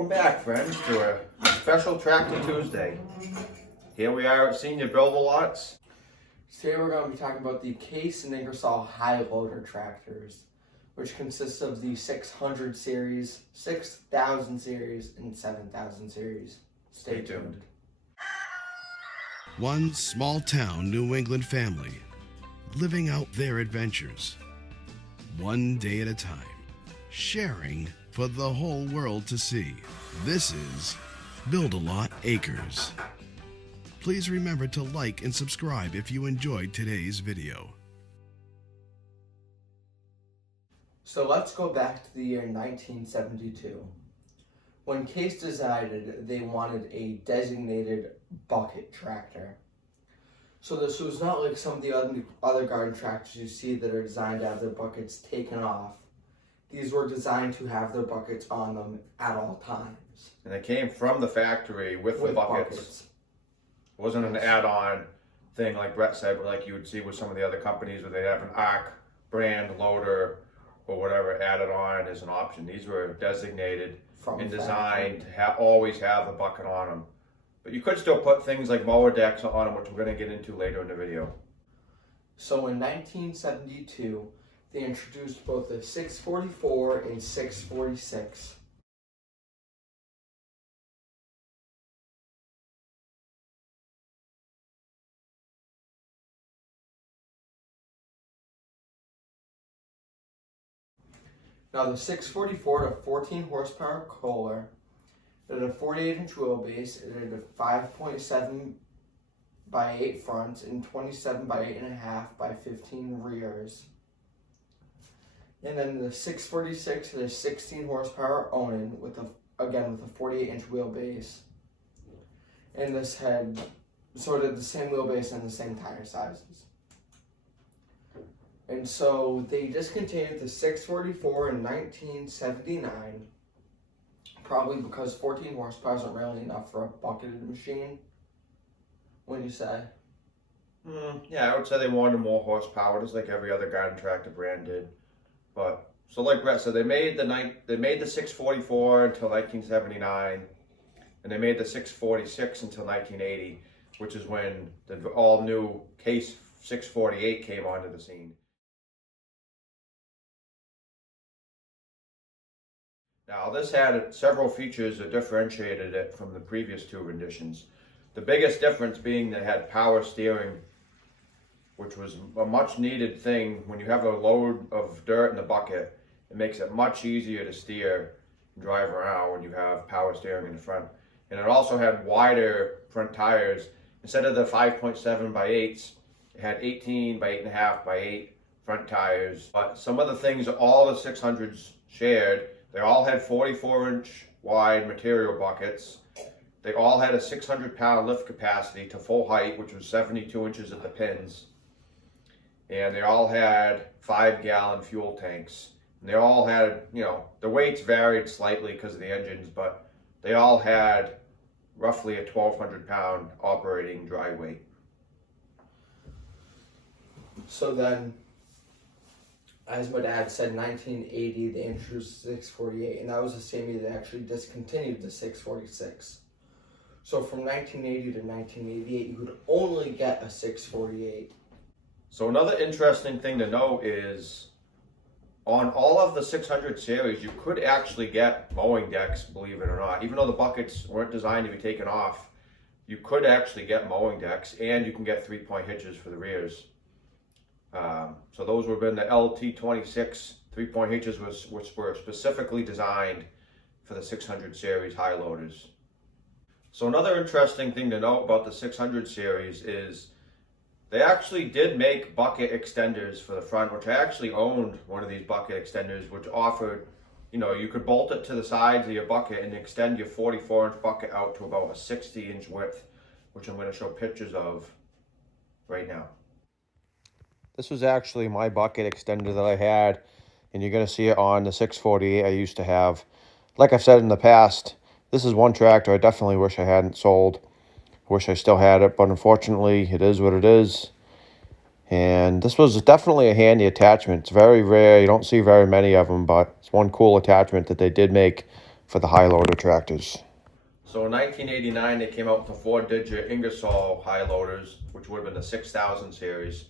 Welcome back, friends, to a special Tractor Tuesday. Here we are at Senior Build-A-Lots. Today we're going to be talking about the Case and Ingersoll Hyloader tractors, which consists of the 600 series, 6000 series, and 7000 series. Stay tuned. One small-town New England family living out their adventures, one day at a time, sharing for the whole world to see. This is Build-A-Lot Acres. Please remember to like and subscribe if you enjoyed today's video. So let's go back to the year 1972. When Case decided they wanted a designated bucket tractor. So this was not like some of the other garden tractors you see that are designed to have their buckets taken off. These were designed to have their buckets on them at all times. And they came from the factory with the buckets. It wasn't an add-on thing like Brett said, but like you would see with some of the other companies where they have an ARC brand loader or whatever added on as an option. These were designated and designed to always have the bucket on them. But you could still put things like mower decks on them, which we're going to get into later in the video. So in 1972, they introduced both the 644 and 646. Now the 644 had a 14 horsepower Kohler, it had a 48-inch wheelbase, it had a 5.7 by 8 fronts and 27 by 8.5 by 15 rears. And then the 646 had a 16 horsepower Onan with a 48-inch wheelbase. And this had sort of the same wheelbase and the same tire sizes. And so they discontinued the 644 in 1979, probably because 14 horsepower isn't really enough for a bucketed machine. What do you say? Yeah, I would say they wanted more horsepower, just like every other garden tractor brand did. But so like Brett said, they made the 644 until 1979, and they made the 646 until 1980, which is when the all new Case 648 came onto the scene. Now this had several features that differentiated it from the previous two renditions. The biggest difference being that it had power steering, which was a much needed thing. When you have a load of dirt in the bucket, it makes it much easier to steer and drive around when you have power steering in the front. And it also had wider front tires. Instead of the 5.7 by 8s, it had 18 by 8.5 by 8 front tires. But some of the things all the 600s shared, they all had 44-inch wide material buckets. They all had a 600-pound lift capacity to full height, which was 72 inches at the pins. And they all had 5-gallon fuel tanks. And they all had, the weights varied slightly because of the engines, but they all had roughly a 1,200-pound operating dry weight. So then, as my dad said, in 1980 they introduced the 648, and that was the same year they actually discontinued the 646. So from 1980 to 1988, you could only get a 648. So another interesting thing to know is on all of the 600 series, you could actually get mowing decks, believe it or not. Even though the buckets weren't designed to be taken off, you could actually get mowing decks, and you can get 3-point hitches for the rears. So those would have been the LT26 3-point hitches, which were specifically designed for the 600 series high loaders. So another interesting thing to note about the 600 series is they actually did make bucket extenders for the front, which I actually owned one of these bucket extenders, which offered, you could bolt it to the sides of your bucket and extend your 44-inch bucket out to about a 60-inch width, which I'm going to show pictures of right now. This was actually my bucket extender that I had, and you're going to see it on the 648 I used to have. Like I've said in the past, this is one tractor I definitely wish I hadn't sold. Wish I still had it, but unfortunately it is what it is. And this was definitely a handy attachment. It's very rare. You don't see very many of them, but it's one cool attachment that they did make for the Hyloader tractors. So in 1989, they came out with the 4-digit Ingersoll Hyloaders, which would have been the 6000 series.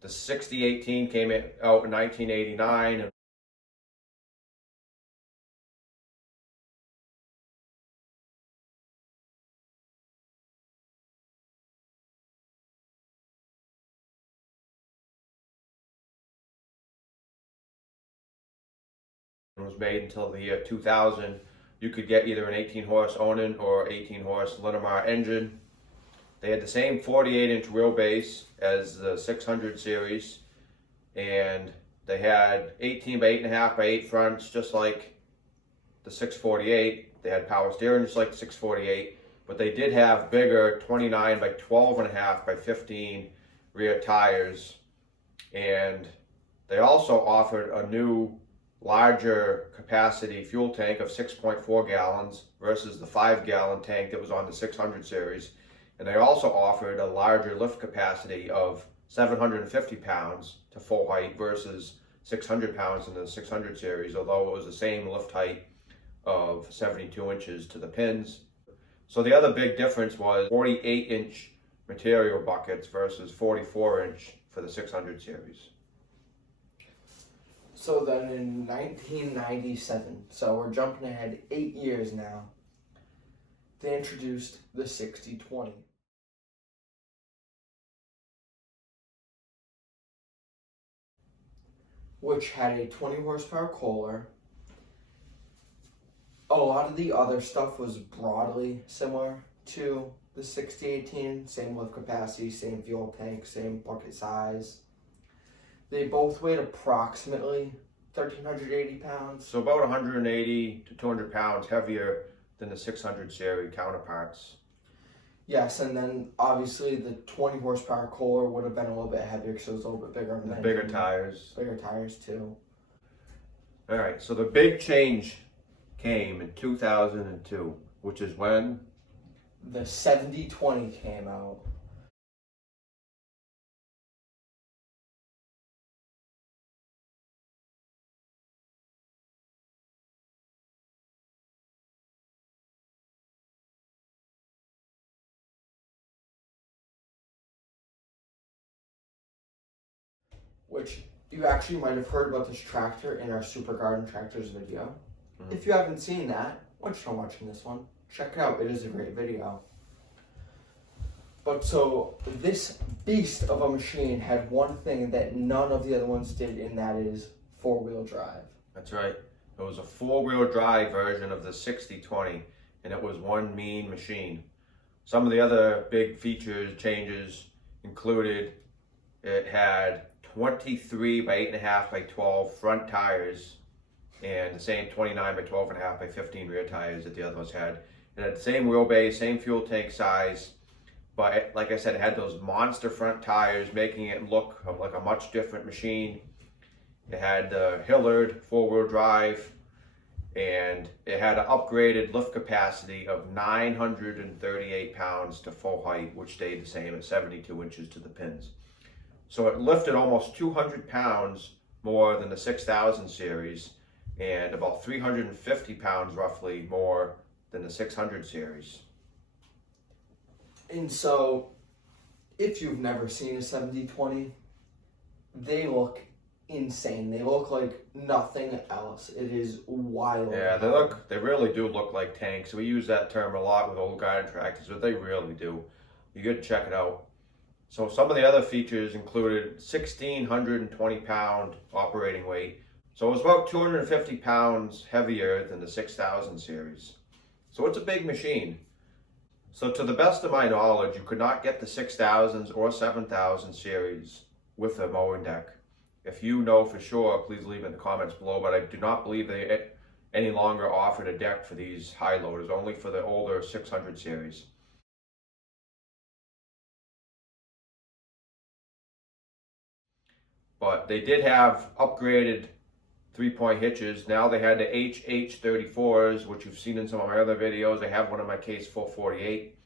The 6018 came out in 1989. And was made until the year 2000. You could get either an 18 horse Onan or 18 horse Linamar engine. They had the same 48-inch wheelbase as the 600 series, and they had 18 by 8.5 by 8 fronts, just like the 648. They had power steering, just like the 648, but they did have bigger 29 by 12.5 by 15 rear tires, and they also offered a new larger capacity fuel tank of 6.4 gallons versus the 5-gallon tank that was on the 600 series. And they also offered a larger lift capacity of 750 pounds to full height versus 600 pounds in the 600 series, although it was the same lift height of 72 inches to the pins. So the other big difference was 48-inch material buckets versus 44-inch for the 600 series. So then in 1997, so we're jumping ahead 8 years now, they introduced the 6020. Which had a 20 horsepower Kohler. A lot of the other stuff was broadly similar to the 6018, same lift capacity, same fuel tank, same bucket size. They both weighed approximately 1,380 pounds. So about 180 to 200 pounds heavier than the 600 series counterparts. Yes, and then obviously the 20 horsepower Kohler would have been a little bit heavier because it was a little bit bigger. The bigger tires. Bigger tires too. All right, so the big change came in 2002, which is when the 7020 came out. Which you actually might have heard about this tractor in our Super Garden Tractors video. Mm-hmm. If you haven't seen that, why don't you start watching this one? Check it out, it is a great video. But so, this beast of a machine had one thing that none of the other ones did, and that is 4-wheel drive. That's right. It was a 4-wheel drive version of the 6020, and it was one mean machine. Some of the other big features, changes included it had 23 by 8.5 by 12 front tires and the same 29 by 12.5 by 15 rear tires that the other ones had. It had the same wheelbase, same fuel tank size, but like I said, it had those monster front tires, making it look like a much different machine. It had the Hyloader 4-wheel drive, and it had an upgraded lift capacity of 938 pounds to full height, which stayed the same at 72 inches to the pins. So it lifted almost 200 pounds more than the 6000 series and about 350 pounds roughly more than the 600 series. And so, if you've never seen a 7020, they look insane. They look like nothing else. It is wild. Yeah, they really do look like tanks. We use that term a lot with old garden tractors, but they really do. You gotta check it out. So some of the other features included 1,620 pound operating weight. So it was about 250 pounds heavier than the 6000 series. So it's a big machine. So to the best of my knowledge, you could not get the 6000s or 7000 series with a mowing deck. If you know for sure, please leave it in the comments below, but I do not believe they any longer offered a deck for these Hyloaders, only for the older 600 series. But they did have upgraded 3-point hitches. Now they had the HH34s, which you've seen in some of my other videos. I have one in my case 448.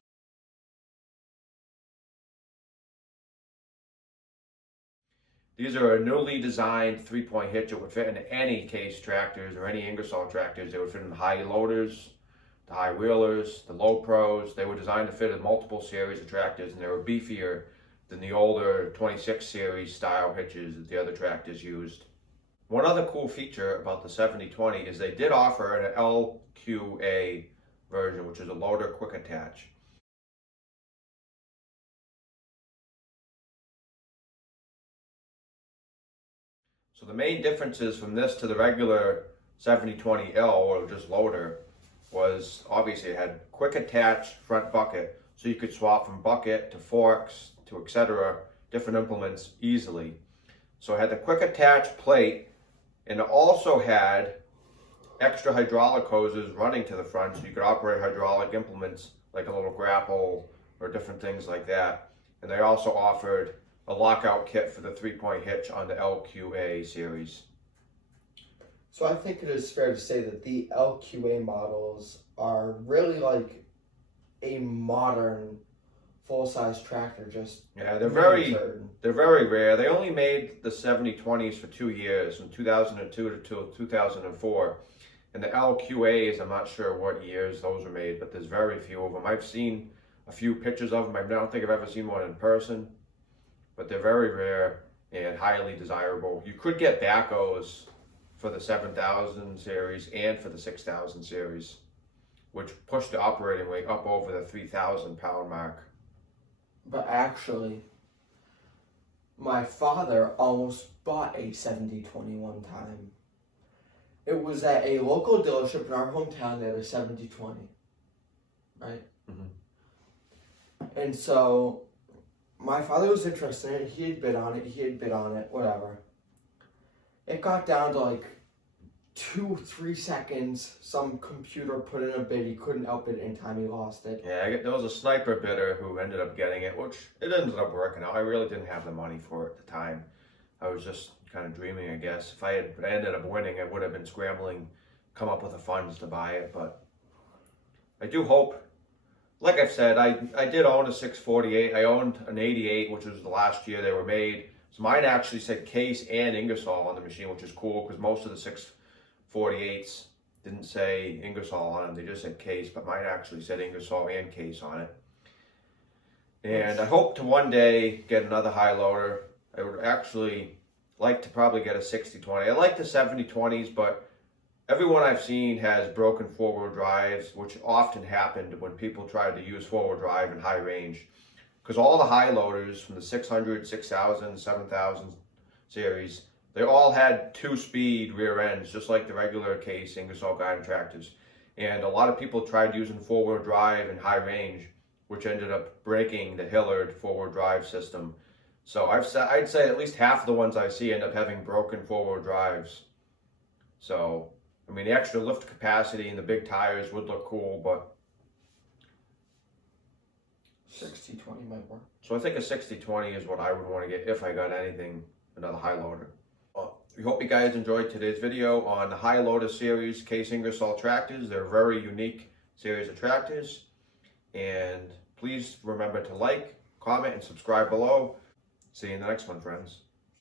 These are a newly designed 3-point hitch. It would fit into any Case tractors or any Ingersoll tractors. They would fit in the Hyloaders, the high wheelers, the low pros. They were designed to fit in multiple series of tractors, and they were beefier than the older 26 series style hitches that the other tractors used. One other cool feature about the 7020 is they did offer an LQA version, which is a loader quick attach. So the main differences from this to the regular 7020L, or just loader, was obviously it had quick attach front bucket, so you could swap from bucket to forks to etc. different implements easily. So it had the quick attach plate, and it also had extra hydraulic hoses running to the front, so you could operate hydraulic implements like a little grapple or different things like that. And they also offered a lockout kit for the 3-point hitch on the LQA series. So I think it is fair to say that the LQA models are really like a modern full-size tractor. Just yeah, they're very rare. They only made the 7020s for 2 years, from 2002 to 2004. And the LQAs, I'm not sure what years those were made, but there's very few of them. I've seen a few pictures of them. I don't think I've ever seen one in person, but they're very rare and highly desirable. You could get backhoes for the 7000 series and for the 6000 series, which pushed the operating weight up over the 3,000 pound mark. But actually, my father almost bought a 7020 one time. It was at a local dealership in our hometown. They had a 7020, right? Mm-hmm. And so my father was interested in it. He had bid on it, whatever. It got down to like 2-3 seconds. Some computer put in a bid. He couldn't outbid it in time. He lost it. Yeah, there was a sniper bidder who ended up getting it, which it ended up working out. I really didn't have the money for it at the time. I was just kind of dreaming, I guess. If I had ended up winning, I would have been scrambling, come up with the funds to buy it. But I do hope, like I've said, I did own a 648. I owned an 88, which was the last year they were made. So mine actually said Case and Ingersoll on the machine, which is cool because most of the 648s didn't say Ingersoll on them. They just said Case, but mine actually said Ingersoll and Case on it. And I hope to one day get another Hyloader. I would actually like to probably get a 6020. I like the 7020s, but everyone I've seen has broken four-wheel drives, which often happened when people tried to use four-wheel drive in high range. Because all the Hyloaders from the 600, 6000, 7000 series, they all had 2-speed rear ends, just like the regular Case Ingersoll guided tractors. And a lot of people tried using four-wheel drive in high range, which ended up breaking the Hyloader four-wheel drive system. So I'd say at least half of the ones I see end up having broken four-wheel drives. So, I mean, the extra lift capacity and the big tires would look cool, but 6020 might work. So I think a 6020 is what I would want to get if I got anything, another Hyloader. Well, we hope you guys enjoyed today's video on the Hyloader series Case Ingersoll tractors. They're a very unique series of tractors. And please remember to like, comment, and subscribe below. See you in the next one, friends.